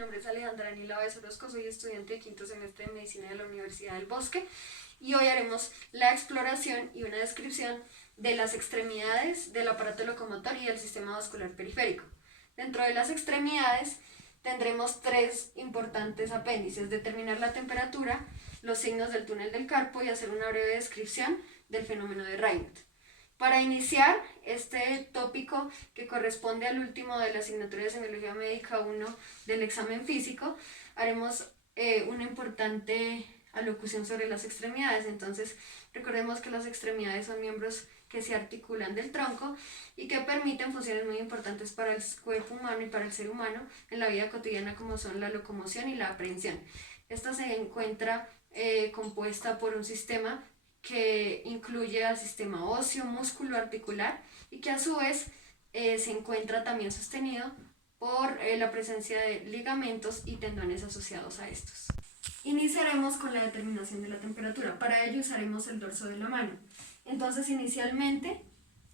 nombre es Alejandra Anila Báez Orozco, soy estudiante de quinto semestre de Medicina de la Universidad del Bosque y hoy haremos la exploración y una descripción de las extremidades del aparato locomotor y del sistema vascular periférico. Dentro de las extremidades tendremos tres importantes apéndices: determinar la temperatura, los signos del túnel del carpo y hacer una breve descripción del fenómeno de Raynaud. Para iniciar este tópico que corresponde al último de la asignatura de Semiología Médica 1 del examen físico, haremos una importante alocución sobre las extremidades. Entonces, recordemos que las extremidades son miembros que se articulan del tronco y que permiten funciones muy importantes para el cuerpo humano y para el ser humano en la vida cotidiana, como son la locomoción y la aprehensión. Esta se encuentra compuesta por un sistema que incluye al sistema óseo, músculo, articular y que a su vez se encuentra también sostenido por la presencia de ligamentos y tendones asociados a estos. Iniciaremos con la determinación de la temperatura. Para ello usaremos el dorso de la mano. Entonces, inicialmente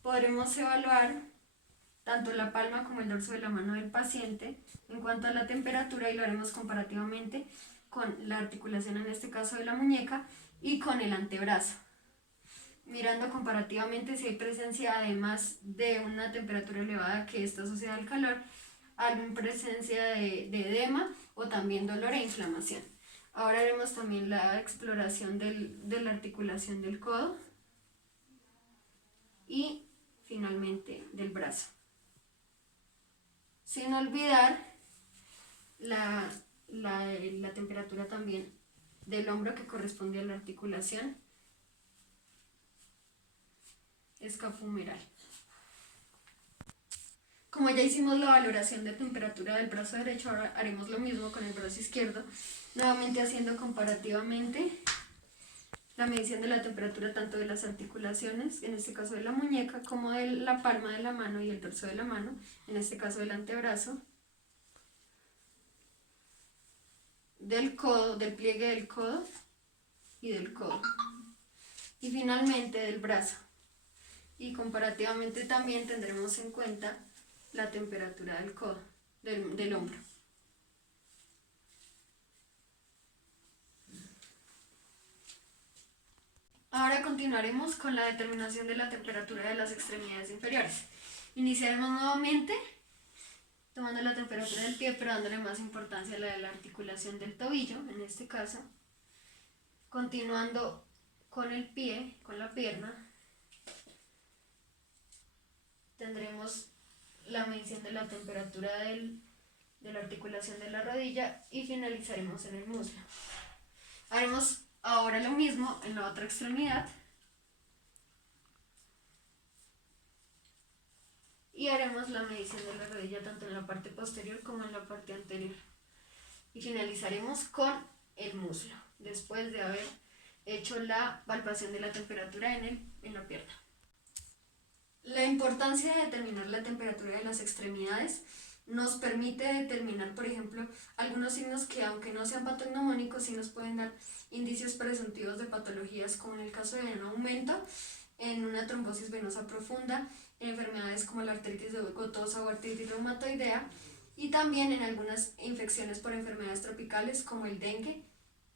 podremos evaluar tanto la palma como el dorso de la mano del paciente en cuanto a la temperatura, y lo haremos comparativamente con la articulación, en este caso de la muñeca, y con el antebrazo, mirando comparativamente si hay presencia, además de una temperatura elevada que está asociada al calor, alguna presencia de edema o también dolor e inflamación. Ahora haremos también la exploración de la articulación del codo y finalmente del brazo, sin olvidar la temperatura también del hombro, que corresponde a la articulación escafohumeral. Como ya hicimos la valoración de temperatura del brazo derecho, ahora haremos lo mismo con el brazo izquierdo, nuevamente haciendo comparativamente la medición de la temperatura tanto de las articulaciones, en este caso de la muñeca, como de la palma de la mano y el dorso de la mano, en este caso del antebrazo, del codo, del pliegue del codo y del codo, y finalmente del brazo. Y comparativamente también tendremos en cuenta la temperatura del codo, del hombro. Ahora continuaremos con la determinación de la temperatura de las extremidades inferiores. Iniciaremos nuevamente tomando la temperatura del pie, pero dándole más importancia a la de la articulación del tobillo, en este caso. Continuando con el pie, con la pierna, tendremos la medición de la temperatura de la articulación de la rodilla y finalizaremos en el muslo. Haremos ahora lo mismo en la otra extremidad y haremos la medición de la rodilla tanto en la parte posterior como en la parte anterior, y finalizaremos con el muslo después de haber hecho la palpación de la temperatura en la pierna. La importancia de determinar la temperatura de las extremidades nos permite determinar, por ejemplo, algunos signos que, aunque no sean patognomónicos, sí nos pueden dar indicios presuntivos de patologías, como en el caso de un aumento en una trombosis venosa profunda, en enfermedades como la artritis gotosa o artritis reumatoidea, y también en algunas infecciones por enfermedades tropicales como el dengue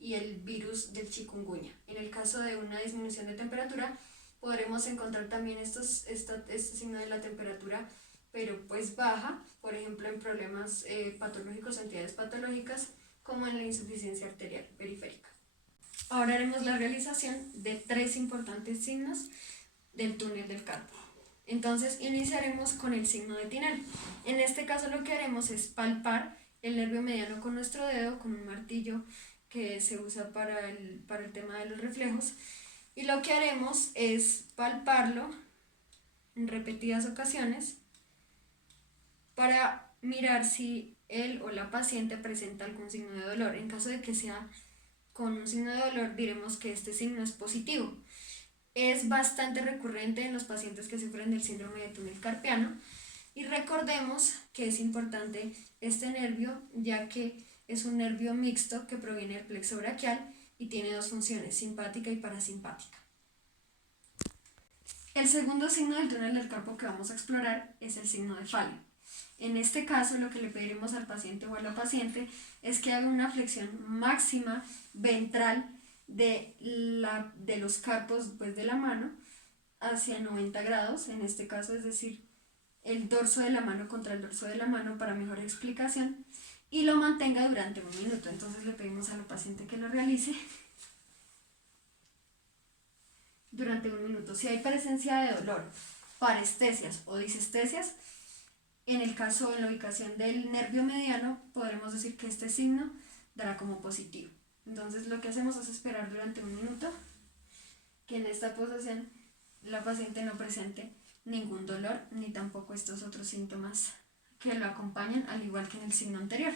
y el virus del chikungunya. En el caso de una disminución de temperatura, podremos encontrar también este signo de la temperatura, pero pues baja, por ejemplo en problemas patológicos o entidades patológicas, como en la insuficiencia arterial periférica. Ahora haremos la realización de tres importantes signos del túnel del carpo. Entonces iniciaremos con el signo de Tinel. En este caso lo que haremos es palpar el nervio mediano con nuestro dedo, con un martillo que se usa para el tema de los reflejos, y lo que haremos es palparlo en repetidas ocasiones para mirar si él o la paciente presenta algún signo de dolor. En caso de que sea con un signo de dolor, diremos que este signo es positivo. Es bastante recurrente en los pacientes que sufren del síndrome de túnel carpiano, y recordemos que es importante este nervio, ya que es un nervio mixto que proviene del plexo braquial y tiene dos funciones, simpática y parasimpática. El segundo signo del túnel del carpo que vamos a explorar es el signo de Fallo. En este caso, lo que le pediremos al paciente o a la paciente es que haga una flexión máxima ventral de los carpos pues, de la mano hacia 90 grados, en este caso, es decir, el dorso de la mano contra el dorso de la mano para mejor explicación, y lo mantenga durante 1 minuto. Entonces le pedimos a la paciente que lo realice durante 1 minuto. Si hay presencia de dolor, parestesias o disestesias, en el caso de la ubicación del nervio mediano, podremos decir que este signo dará como positivo. Entonces lo que hacemos es esperar durante 1 minuto que en esta posición la paciente no presente ningún dolor ni tampoco estos otros síntomas que lo acompañan, al igual que en el signo anterior.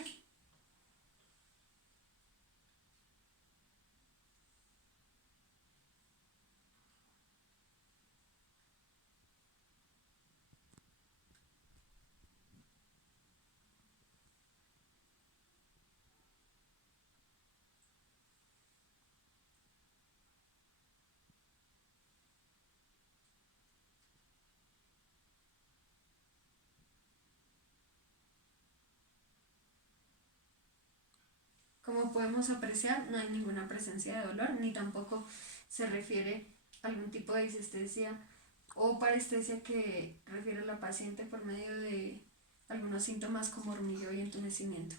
Como podemos apreciar, no hay ninguna presencia de dolor, ni tampoco se refiere a algún tipo de disestesia o parestesia que refiere a la paciente por medio de algunos síntomas como hormigueo y entumecimiento.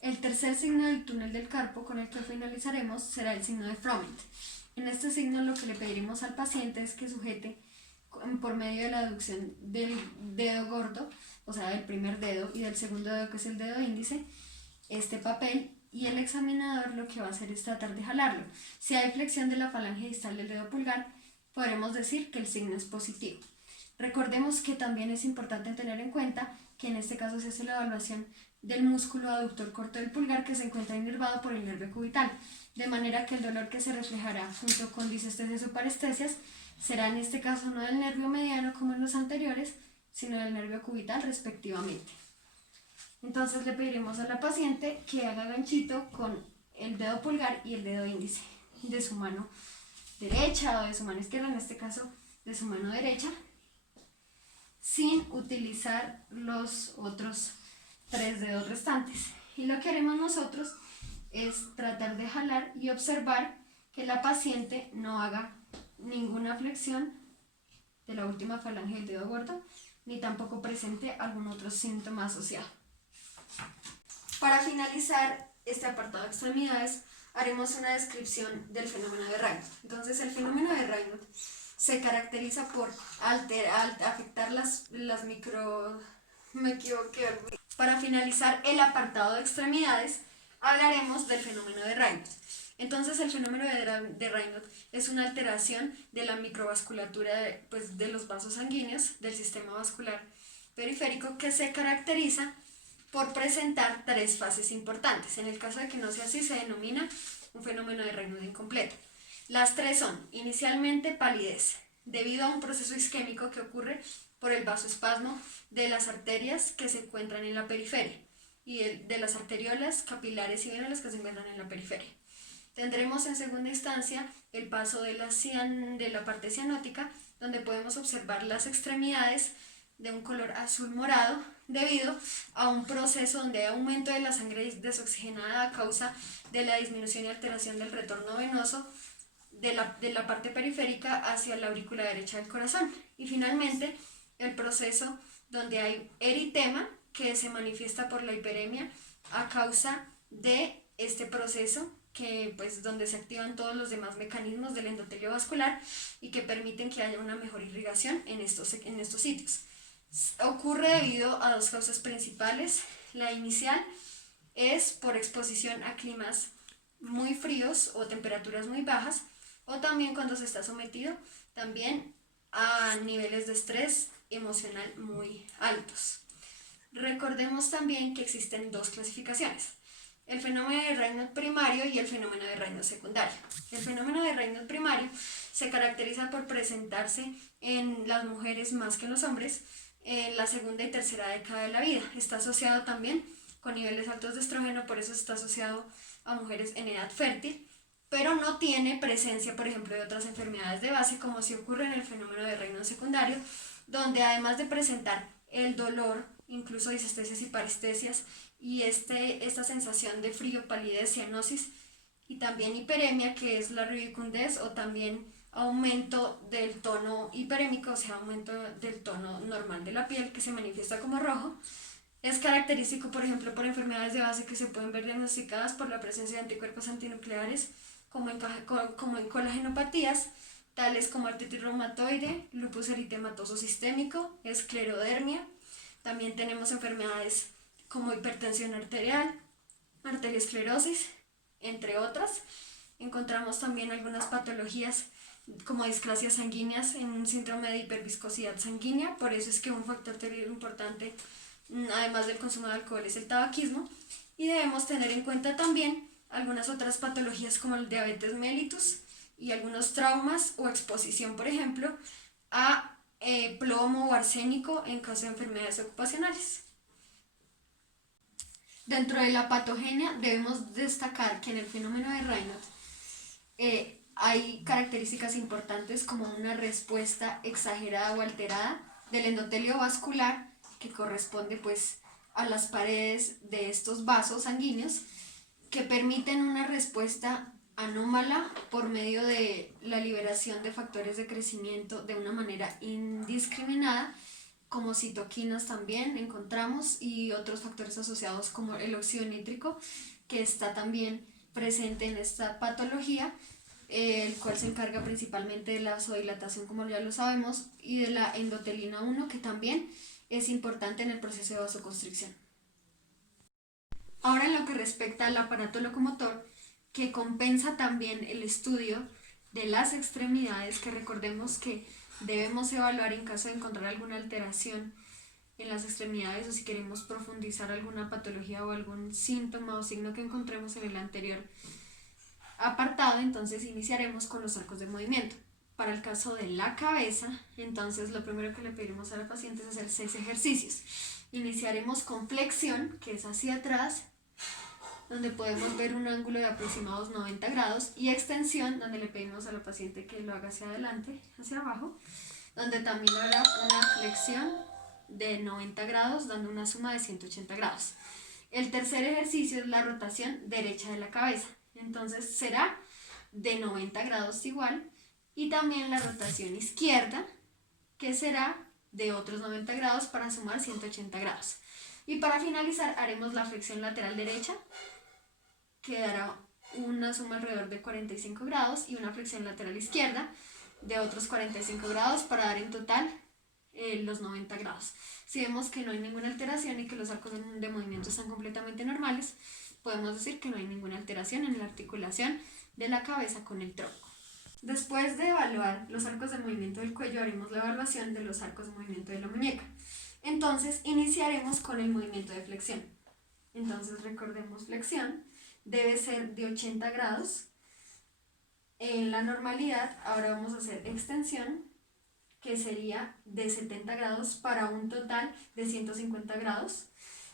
El tercer signo del túnel del carpo con el que finalizaremos será el signo de Froment. En este signo lo que le pediremos al paciente es que sujete por medio de la aducción del dedo gordo, o sea del primer dedo, y del segundo dedo, que es el dedo índice, este papel, y el examinador lo que va a hacer es tratar de jalarlo. Si hay flexión de la falange distal del dedo pulgar, podremos decir que el signo es positivo. Recordemos que también es importante tener en cuenta que en este caso se hace la evaluación del músculo aductor corto del pulgar, que se encuentra inervado por el nervio cubital, de manera que el dolor que se reflejará junto con disestesias o parestesias será en este caso no del nervio mediano como en los anteriores, sino del nervio cubital respectivamente. Entonces le pediremos a la paciente que haga ganchito con el dedo pulgar y el dedo índice de su mano derecha o de su mano izquierda, en este caso de su mano derecha, sin utilizar los otros 3 dedos restantes. Y lo que haremos nosotros es tratar de jalar y observar que la paciente no haga ninguna flexión de la última falange del dedo gordo, ni tampoco presente algún otro síntoma asociado. Para finalizar este apartado de extremidades, haremos una descripción del fenómeno de Raynaud. Entonces, el fenómeno de Raynaud se caracteriza por afectar las micro... Me equivoqué. Para finalizar el apartado de extremidades, hablaremos del fenómeno de Raynaud. Entonces, el fenómeno de Raynaud es una alteración de la microvasculatura de los vasos sanguíneos del sistema vascular periférico, que se caracteriza por presentar 3 fases importantes. En el caso de que no sea así, se denomina un fenómeno de Raynaud incompleto. Las 3 son, inicialmente, palidez, debido a un proceso isquémico que ocurre por el vasoespasmo de las arterias que se encuentran en la periferia y de las arteriolas, capilares y venas que se encuentran en la periferia. Tendremos en segunda instancia el paso de la parte cianótica, donde podemos observar las extremidades de un color azul morado debido a un proceso donde hay aumento de la sangre desoxigenada a causa de la disminución y alteración del retorno venoso de la parte periférica hacia la aurícula derecha del corazón. Y finalmente el proceso donde hay eritema, que se manifiesta por la hiperemia a causa de este proceso, que donde se activan todos los demás mecanismos del endotelio vascular y que permiten que haya una mejor irrigación en estos sitios. Ocurre debido a 2 causas principales. La inicial es por exposición a climas muy fríos o temperaturas muy bajas, o también cuando se está sometido también a niveles de estrés emocional muy altos. Recordemos también que existen 2 clasificaciones: el fenómeno de Raynaud primario y el fenómeno de Raynaud secundario. El fenómeno de Raynaud primario se caracteriza por presentarse en las mujeres más que en los hombres en la segunda y tercera década de la vida. Está asociado también con niveles altos de estrógeno, por eso está asociado a mujeres en edad fértil, pero no tiene presencia, por ejemplo, de otras enfermedades de base, como si ocurre en el fenómeno de Raynaud secundario, donde además de presentar el dolor incluso disestesias y parestesias, y esta sensación de frío, palidez, cianosis, y también hiperemia, que es la rubicundez, o también aumento del tono hiperémico, o sea, aumento del tono normal de la piel, que se manifiesta como rojo. Es característico, por ejemplo, por enfermedades de base que se pueden ver diagnosticadas por la presencia de anticuerpos antinucleares, como en colagenopatías, tales como artritis reumatoide, lupus eritematoso sistémico, esclerodermia. También tenemos enfermedades como hipertensión arterial, arteriosclerosis, entre otras. Encontramos también algunas patologías como displasias sanguíneas en un síndrome de hiperviscosidad sanguínea. Por eso es que un factor teórico importante, además del consumo de alcohol, es el tabaquismo. Y debemos tener en cuenta también algunas otras patologías como el diabetes mellitus y algunos traumas o exposición, por ejemplo, a plomo o arsénico en caso de enfermedades ocupacionales. Dentro de la patogenia debemos destacar que en el fenómeno de Raynaud hay características importantes como una respuesta exagerada o alterada del endotelio vascular, que corresponde pues a las paredes de estos vasos sanguíneos, que permiten una respuesta anómala por medio de la liberación de factores de crecimiento de una manera indiscriminada, como citoquinas también encontramos, y otros factores asociados como el óxido nítrico, que está también presente en esta patología, el cual se encarga principalmente de la vasodilatación, como ya lo sabemos, y de la endotelina 1, que también es importante en el proceso de vasoconstricción. Ahora, en lo que respecta al aparato locomotor, que compensa también el estudio de las extremidades, que recordemos que debemos evaluar en caso de encontrar alguna alteración en las extremidades, o si queremos profundizar alguna patología o algún síntoma o signo que encontremos en el anterior apartado. Entonces iniciaremos con los arcos de movimiento. Para el caso de la cabeza, entonces lo primero que le pediremos a la paciente es hacer 6 ejercicios. Iniciaremos con flexión, que es hacia atrás, donde podemos ver un ángulo de aproximados 90 grados, y extensión, donde le pedimos a la paciente que lo haga hacia adelante, hacia abajo, donde también habrá una flexión de 90 grados, dando una suma de 180 grados. El tercer ejercicio es la rotación derecha de la cabeza, entonces será de 90 grados igual, y también la rotación izquierda, que será de otros 90 grados para sumar 180 grados. Y para finalizar haremos la flexión lateral derecha, que dará una suma alrededor de 45 grados, y una flexión lateral izquierda de otros 45 grados para dar en total los 90 grados. Si vemos que no hay ninguna alteración y que los arcos de movimiento están completamente normales, podemos decir que no hay ninguna alteración en la articulación de la cabeza con el tronco. Después de evaluar los arcos de movimiento del cuello, haremos la evaluación de los arcos de movimiento de la muñeca. Entonces iniciaremos con el movimiento de flexión. Entonces recordemos, flexión debe ser de 80 grados en la normalidad. Ahora vamos a hacer extensión, que sería de 70 grados para un total de 150 grados.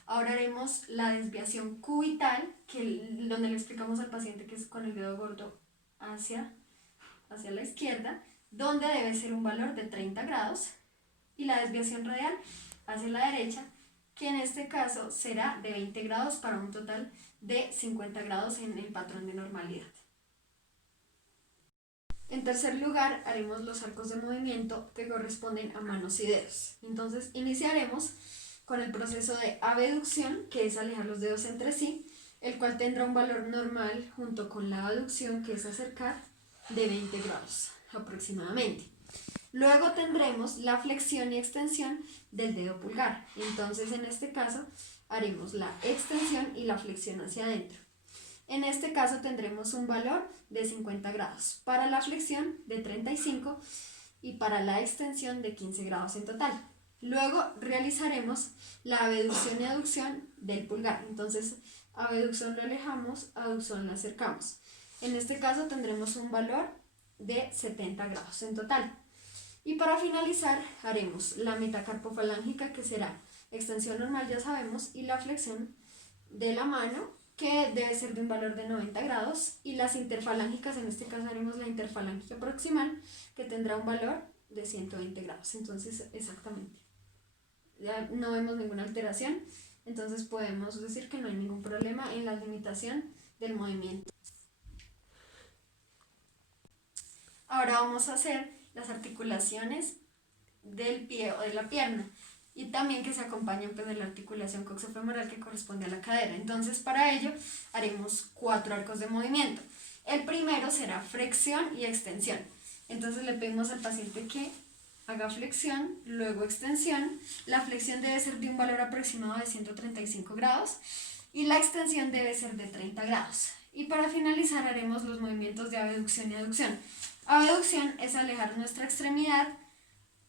Ahora haremos la desviación cubital, donde le explicamos al paciente que es con el dedo gordo hacia la izquierda, donde debe ser un valor de 30 grados, y la desviación radial hacia la derecha, que en este caso será de 20 grados para un total de 50 grados en el patrón de normalidad. En tercer lugar, haremos los arcos de movimiento que corresponden a manos y dedos. Entonces iniciaremos con el proceso de abducción, que es alejar los dedos entre sí, el cual tendrá un valor normal junto con la aducción, que es acercar, de 20 grados aproximadamente. Luego tendremos la flexión y extensión del dedo pulgar. Entonces en este caso haremos la extensión y la flexión hacia adentro. En este caso tendremos un valor de 50 grados, para la flexión de 35 y para la extensión de 15 grados en total. Luego realizaremos la abducción y aducción del pulgar. Entonces abducción lo alejamos, aducción lo acercamos. En este caso tendremos un valor de 70 grados en total. Y para finalizar haremos la metacarpofalángica, que será extensión normal, ya sabemos, y la flexión de la mano, que debe ser de un valor de 90 grados, y las interfalángicas, en este caso haremos la interfalángica proximal, que tendrá un valor de 120 grados. Entonces exactamente. ya no vemos ninguna alteración, entonces podemos decir que no hay ningún problema en la limitación del movimiento. Ahora vamos a hacer las articulaciones del pie o de la pierna y también que se acompañen pues de la articulación coxofemoral que corresponde a la cadera. Entonces para ello haremos 4 arcos de movimiento. El primero será flexión y extensión. Entonces le pedimos al paciente que haga flexión, luego extensión. La flexión debe ser de un valor aproximado de 135 grados y la extensión debe ser de 30 grados. Y para finalizar haremos los movimientos de abducción y aducción. Abducción es alejar nuestra extremidad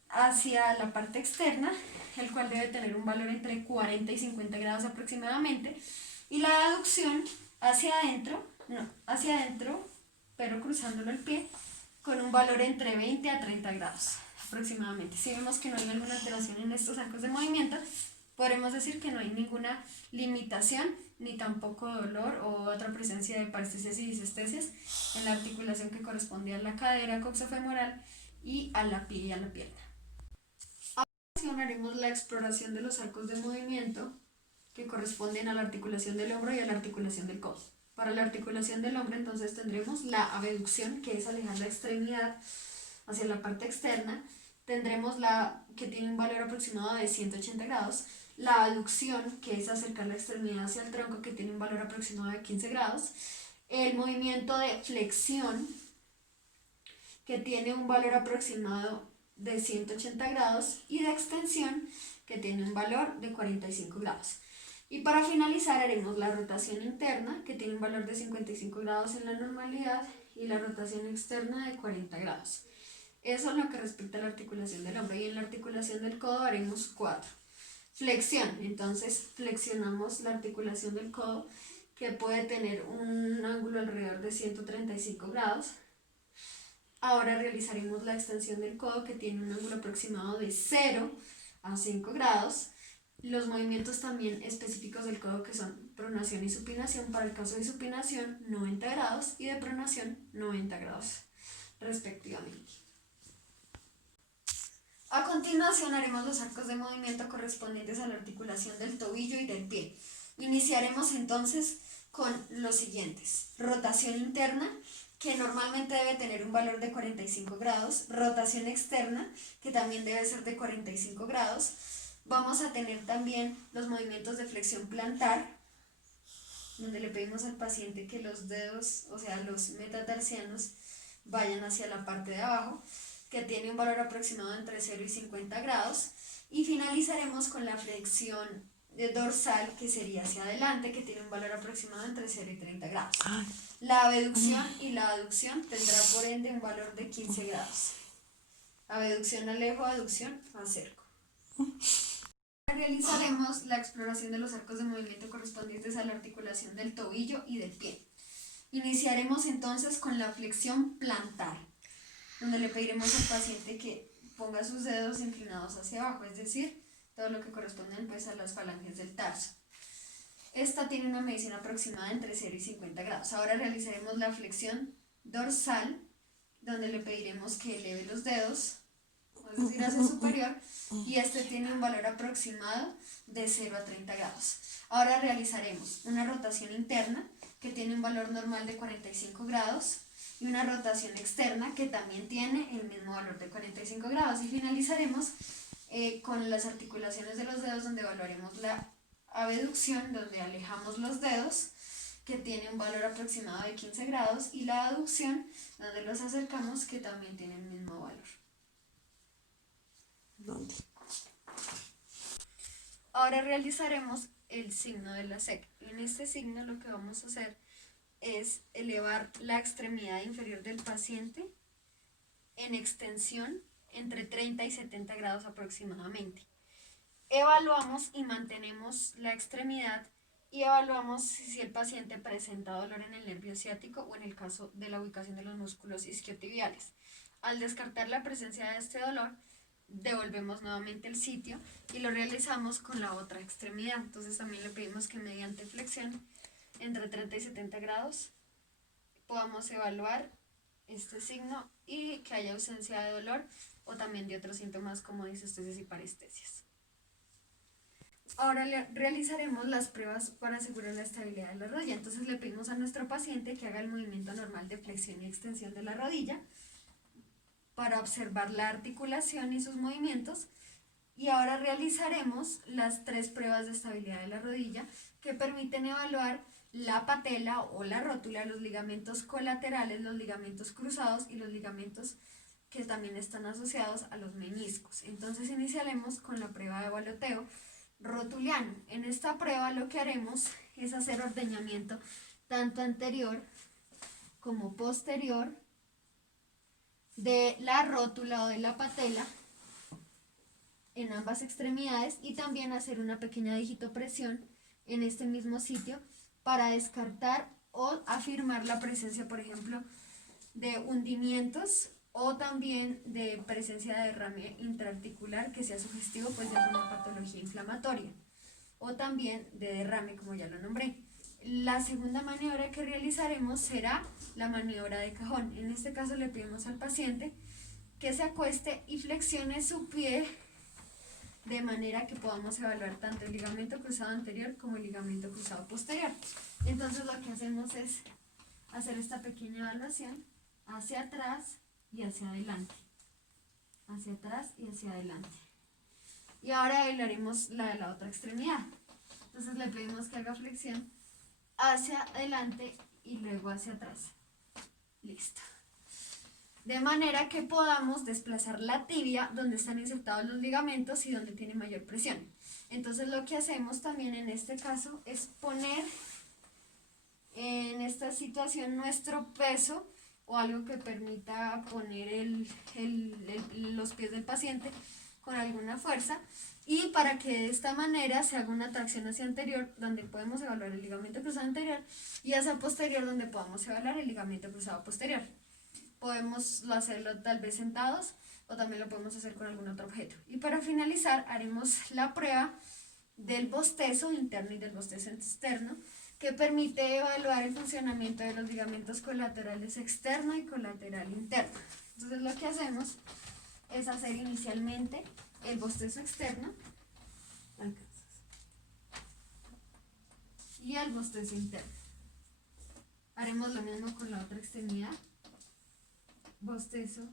hacia la parte externa, el cual debe tener un valor entre 40 y 50 grados aproximadamente, y la aducción hacia adentro, pero cruzándolo el pie, con un valor entre 20 a 30 grados aproximadamente. Si vemos que no hay alguna alteración en estos arcos de movimiento, podremos decir que no hay ninguna limitación, ni tampoco dolor o otra presencia de parestesias y disestesias en la articulación que corresponde a la cadera coxofemoral y a la pierna. Haremos la exploración de los arcos de movimiento que corresponden a la articulación del hombro y a la articulación del codo. Para la articulación del hombro entonces tendremos la abducción, que es alejar la extremidad hacia la parte externa. Tendremos la que tiene un valor aproximado de 180 grados, la aducción, que es acercar la extremidad hacia el tronco, que tiene un valor aproximado de 15 grados, el movimiento de flexión, que tiene un valor aproximado de 180 grados, y de extensión, que tiene un valor de 45 grados. Y para finalizar haremos la rotación interna, que tiene un valor de 55 grados en la normalidad, y la rotación externa de 40 grados. Eso es lo que respecta a la articulación del hombro. Y en la articulación del codo haremos 4. Flexión, entonces flexionamos la articulación del codo, que puede tener un ángulo alrededor de 135 grados. Ahora realizaremos la extensión del codo, que tiene un ángulo aproximado de 0 a 5 grados. Los movimientos también específicos del codo, que son pronación y supinación. Para el caso de supinación 90 grados y de pronación 90 grados respectivamente. A continuación haremos los arcos de movimiento correspondientes a la articulación del tobillo y del pie. Iniciaremos entonces con los siguientes: rotación interna, que normalmente debe tener un valor de 45 grados, rotación externa, que también debe ser de 45 grados. Vamos a tener también los movimientos de flexión plantar, donde le pedimos al paciente que los dedos, o sea, los metatarsianos, vayan hacia la parte de abajo, que tiene un valor aproximado entre 0 y 50 grados. Y finalizaremos con la flexión dorsal, que sería hacia adelante, que tiene un valor aproximado entre 0 y 30 grados. La abducción y la aducción tendrá por ende un valor de 15 grados. Abducción alejo, aducción acerco. Realizaremos la exploración de los arcos de movimiento correspondientes a la articulación del tobillo y del pie. Iniciaremos entonces con la flexión plantar, donde le pediremos al paciente que ponga sus dedos inclinados hacia abajo, es decir, todo lo que corresponde pues, a las falanges del tarso. Esta tiene una medición aproximada entre 0 y 50 grados. Ahora realizaremos la flexión dorsal, donde le pediremos que eleve los dedos, es decir, hacia el superior, y este tiene un valor aproximado de 0 a 30 grados. Ahora realizaremos una rotación interna, que tiene un valor normal de 45 grados, y una rotación externa, que también tiene el mismo valor de 45 grados. Y finalizaremos con las articulaciones de los dedos, donde evaluaremos la abducción, donde alejamos los dedos, que tiene un valor aproximado de 15 grados, y la aducción, donde los acercamos, que también tiene el mismo valor. ¿Dónde? Ahora realizaremos el signo de la SEC. En este signo lo que vamos a hacer es elevar la extremidad inferior del paciente en extensión entre 30 y 70 grados aproximadamente. Evaluamos y mantenemos la extremidad y evaluamos si el paciente presenta dolor en el nervio ciático o en el caso de la ubicación de los músculos isquiotibiales. Al descartar la presencia de este dolor, devolvemos nuevamente el sitio y lo realizamos con la otra extremidad. Entonces también le pedimos que mediante flexión entre 30 y 70 grados podamos evaluar este signo y que haya ausencia de dolor o también de otros síntomas como disestesias y parestesias. Ahora realizaremos las pruebas para asegurar la estabilidad de la rodilla. Entonces le pedimos a nuestro paciente que haga el movimiento normal de flexión y extensión de la rodilla para observar la articulación y sus movimientos. Y ahora realizaremos las 3 pruebas de estabilidad de la rodilla que permiten evaluar la patela o la rótula, los ligamentos colaterales, los ligamentos cruzados y los ligamentos que también están asociados a los meniscos. Entonces iniciaremos con la prueba de baloteo rotuliano. En esta prueba lo que haremos es hacer ordeñamiento tanto anterior como posterior de la rótula o de la patela en ambas extremidades y también hacer una pequeña digitopresión en este mismo sitio para descartar o afirmar la presencia, por ejemplo, de hundimientos o también de presencia de derrame intraarticular que sea sugestivo pues de alguna patología inflamatoria o también de derrame, como ya lo nombré. La segunda maniobra que realizaremos será la maniobra de cajón. En este caso le pedimos al paciente que se acueste y flexione su pie de manera que podamos evaluar tanto el ligamento cruzado anterior como el ligamento cruzado posterior. Entonces lo que hacemos es hacer esta pequeña evaluación hacia atrás y hacia adelante. Hacia atrás y hacia adelante. Y ahora evaluaremos la de la otra extremidad. Entonces le pedimos que haga flexión hacia adelante y luego hacia atrás. Listo. De manera que podamos desplazar la tibia donde están insertados los ligamentos y donde tiene mayor presión. Entonces lo que hacemos también en este caso es poner en esta situación nuestro peso o algo que permita poner los pies del paciente con alguna fuerza y para que de esta manera se haga una tracción hacia anterior donde podemos evaluar el ligamento cruzado anterior y hacia posterior donde podamos evaluar el ligamento cruzado posterior. Podemos hacerlo tal vez sentados o también lo podemos hacer con algún otro objeto. Y para finalizar haremos la prueba del bostezo interno y del bostezo externo que permite evaluar el funcionamiento de los ligamentos colaterales externo y colateral interno. Entonces lo que hacemos es hacer inicialmente el bostezo externo y el bostezo interno. Haremos lo mismo con la otra extremidad, bostezo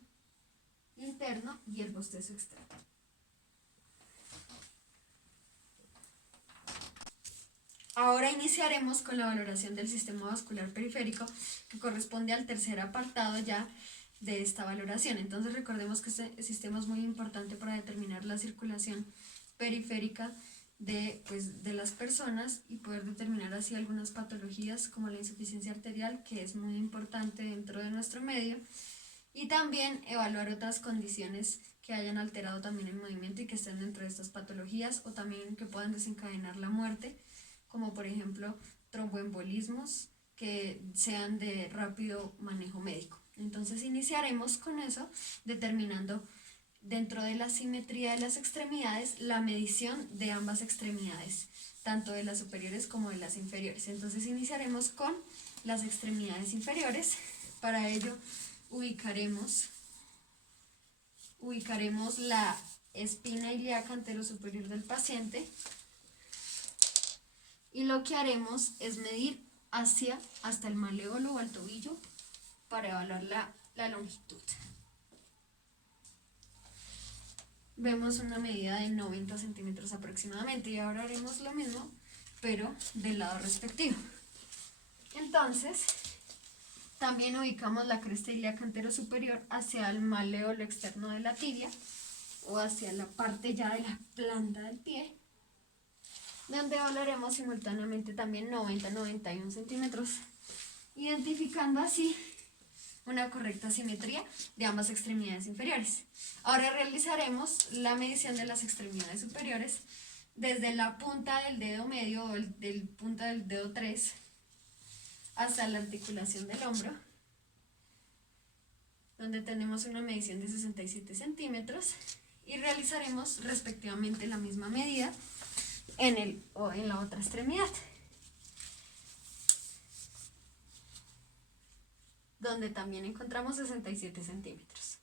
interno y el bostezo externo. Ahora iniciaremos con la valoración del sistema vascular periférico que corresponde al tercer apartado ya de esta valoración. Entonces recordemos que este sistema es muy importante para determinar la circulación periférica de las personas y poder determinar así algunas patologías como la insuficiencia arterial, que es muy importante dentro de nuestro medio, y también evaluar otras condiciones que hayan alterado también el movimiento y que estén dentro de estas patologías o también que puedan desencadenar la muerte, como por ejemplo tromboembolismos que sean de rápido manejo médico. Entonces iniciaremos con eso, determinando dentro de la simetría de las extremidades la medición de ambas extremidades, tanto de las superiores como de las inferiores. Entonces iniciaremos con las extremidades inferiores. Para ello ubicaremos la espina ilíaca anterosuperior del paciente y lo que haremos es medir hasta el maléolo o al tobillo para evaluar la longitud. Vemos una medida de 90 centímetros aproximadamente y ahora haremos lo mismo pero del lado respectivo. Entonces también ubicamos la cresta ilíaca anterosuperior hacia el maléolo externo de la tibia o hacia la parte ya de la planta del pie, donde evaluaremos simultáneamente también 90-91 centímetros, identificando así una correcta simetría de ambas extremidades inferiores. Ahora realizaremos la medición de las extremidades superiores desde la punta del dedo medio o del punta del dedo 3 hasta la articulación del hombro, donde tenemos una medición de 67 centímetros y realizaremos respectivamente la misma medida en la otra extremidad, donde también encontramos 67 centímetros.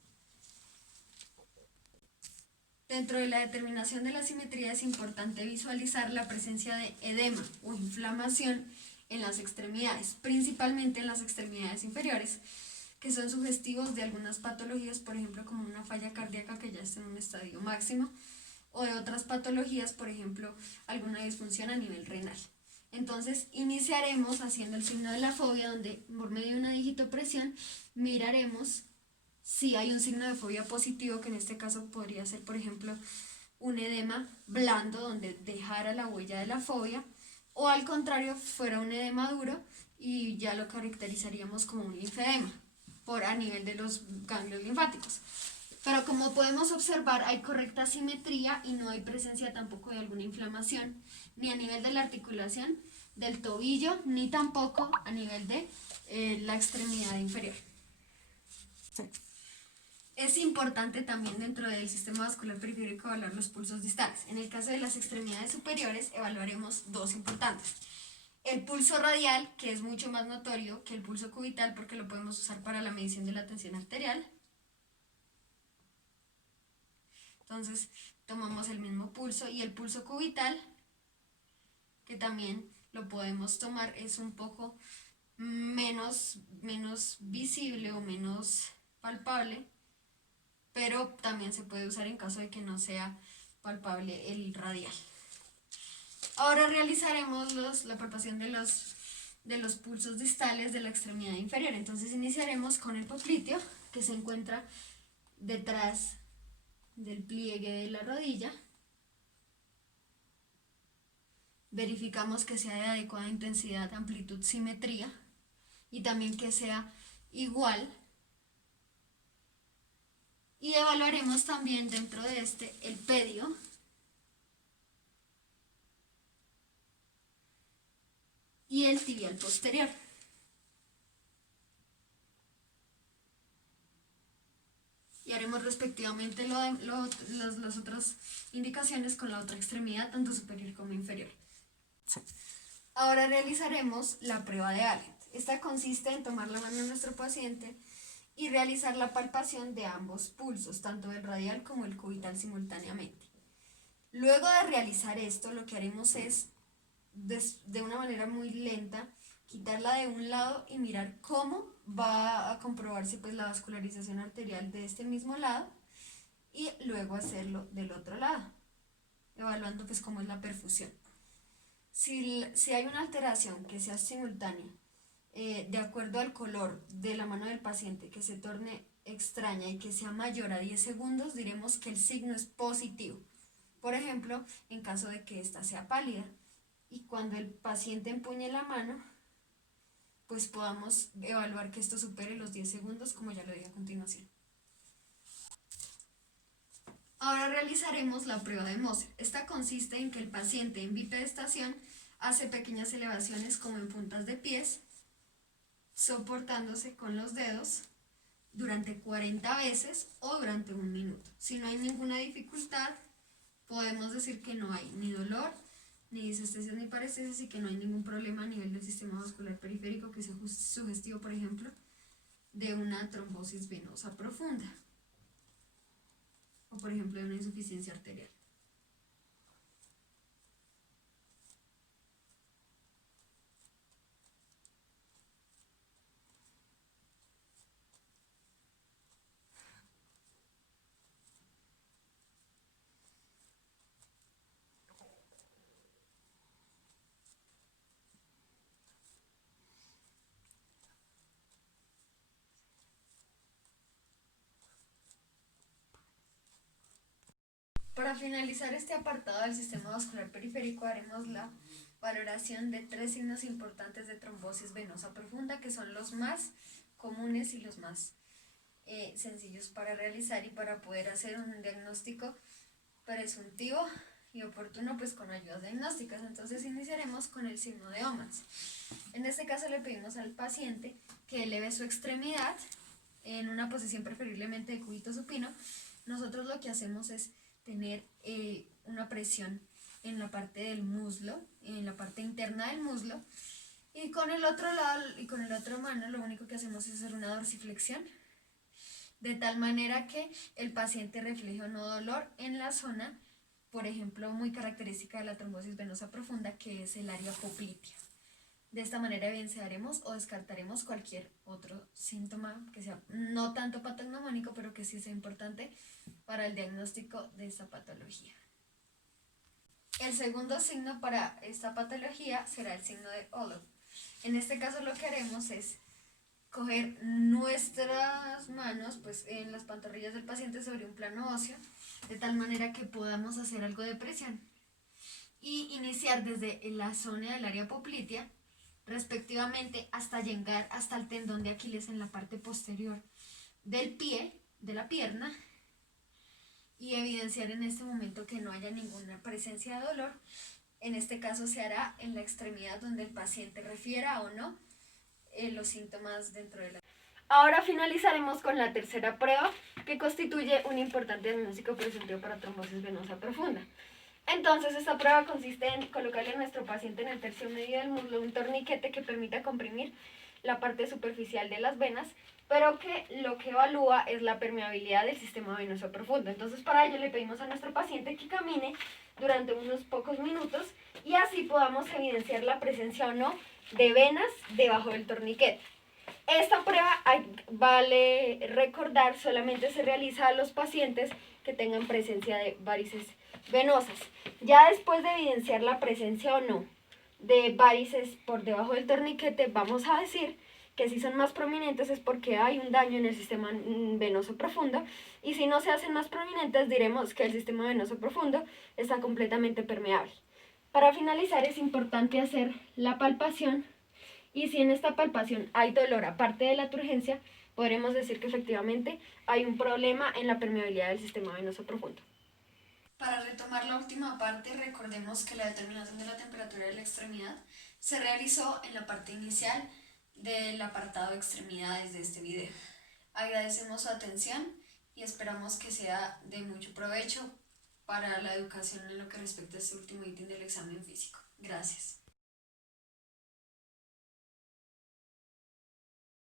Dentro de la determinación de la simetría es importante visualizar la presencia de edema o inflamación en las extremidades, principalmente en las extremidades inferiores, que son sugestivos de algunas patologías, por ejemplo, como una falla cardíaca que ya está en un estadio máximo, o de otras patologías, por ejemplo, alguna disfunción a nivel renal. Entonces, iniciaremos haciendo el signo de la fobia, donde por medio de una digitopresión miraremos si hay un signo de fobia positivo, que en este caso podría ser, por ejemplo, un edema blando, donde dejara la huella de la fobia, o al contrario, fuera un edema duro y ya lo caracterizaríamos como un linfedema a nivel de los ganglios linfáticos. Pero como podemos observar, hay correcta simetría y no hay presencia tampoco de alguna inflamación, ni a nivel de la articulación del tobillo, ni tampoco a nivel de la extremidad inferior. Es importante también dentro del sistema vascular periférico evaluar los pulsos distales. En el caso de las extremidades superiores evaluaremos dos importantes. El pulso radial, que es mucho más notorio que el pulso cubital porque lo podemos usar para la medición de la tensión arterial. Entonces tomamos el mismo pulso, y el pulso cubital, que también lo podemos tomar, es un poco menos visible o menos palpable, pero también se puede usar en caso de que no sea palpable el radial. Ahora realizaremos la palpación de los pulsos distales de la extremidad inferior. Entonces iniciaremos con el popliteo, que se encuentra detrás del pliegue de la rodilla. Verificamos que sea de adecuada intensidad, amplitud, simetría, y también que sea igual. Y evaluaremos también dentro de este el pedio, y el tibial posterior. Y haremos respectivamente las otras indicaciones con la otra extremidad, tanto superior como inferior. Ahora realizaremos la prueba de Allen. Esta consiste en tomar la mano de nuestro paciente y realizar la palpación de ambos pulsos, tanto el radial como el cubital simultáneamente. Luego de realizar esto, lo que haremos es, de una manera muy lenta, quitarla de un lado y mirar cómo va a comprobarse pues la vascularización arterial de este mismo lado, y luego hacerlo del otro lado, evaluando pues cómo es la perfusión. Si hay una alteración que sea simultánea, de acuerdo al color de la mano del paciente, que se torne extraña y que sea mayor a 10 segundos, diremos que el signo es positivo. Por ejemplo, en caso de que ésta sea pálida, y cuando el paciente empuñe la mano, pues podamos evaluar que esto supere los 10 segundos, como ya lo dije a continuación. Ahora realizaremos la prueba de Moser. Esta consiste en que el paciente en bipedestación hace pequeñas elevaciones como en puntas de pies, soportándose con los dedos durante 40 veces o durante 1 minuto. Si no hay ninguna dificultad, podemos decir que no hay ni dolor, ni disestesias ni parestesias, y que no hay ningún problema a nivel del sistema vascular periférico que sea sugestivo, por ejemplo, de una trombosis venosa profunda, o por ejemplo de una insuficiencia arterial. Para finalizar este apartado del sistema vascular periférico, haremos la valoración de 3 signos importantes de trombosis venosa profunda, que son los más comunes y los más sencillos para realizar y para poder hacer un diagnóstico presuntivo y oportuno pues con ayudas diagnósticas. Entonces iniciaremos con el signo de Omans. En este caso le pedimos al paciente que eleve su extremidad en una posición preferiblemente de cúbito supino. Nosotros lo que hacemos es tener una presión en la parte del muslo, en la parte interna del muslo, y con el otro lado y con la otra mano lo único que hacemos es hacer una dorsiflexión de tal manera que el paciente refleje o no dolor en la zona, por ejemplo, muy característica de la trombosis venosa profunda, que es el área poplitea. De esta manera evidenciaremos o descartaremos cualquier otro síntoma que sea no tanto patognomónico, pero que sí sea importante para el diagnóstico de esta patología. El segundo signo para esta patología será el signo de Orloff. En este caso lo que haremos es coger nuestras manos pues, en las pantorrillas del paciente sobre un plano óseo, de tal manera que podamos hacer algo de presión y iniciar desde la zona del área poplitea, respectivamente hasta llegar hasta el tendón de Aquiles en la parte posterior del pie, de la pierna, y evidenciar en este momento que no haya ninguna presencia de dolor. En este caso se hará en la extremidad donde el paciente refiera o no los síntomas dentro de la... Ahora finalizaremos con la tercera prueba, que constituye un importante diagnóstico presentado para trombosis venosa profunda. Entonces, esta prueba consiste en colocarle a nuestro paciente en el tercio medio del muslo un torniquete que permita comprimir la parte superficial de las venas, pero que lo que evalúa es la permeabilidad del sistema venoso profundo. Entonces, para ello le pedimos a nuestro paciente que camine durante unos pocos minutos y así podamos evidenciar la presencia o no de venas debajo del torniquete. Esta prueba, vale recordar, solamente se realiza a los pacientes que tengan presencia de varices venosas. Ya después de evidenciar la presencia o no de varices por debajo del torniquete, vamos a decir que si son más prominentes es porque hay un daño en el sistema venoso profundo, y si no se hacen más prominentes diremos que el sistema venoso profundo está completamente permeable. Para finalizar es importante hacer la palpación, y si en esta palpación hay dolor aparte de la turgencia, podremos decir que efectivamente hay un problema en la permeabilidad del sistema venoso profundo. Para retomar la última parte, recordemos que la determinación de la temperatura de la extremidad se realizó en la parte inicial del apartado de extremidades de este video. Agradecemos su atención y esperamos que sea de mucho provecho para la educación en lo que respecta a este último ítem del examen físico. Gracias.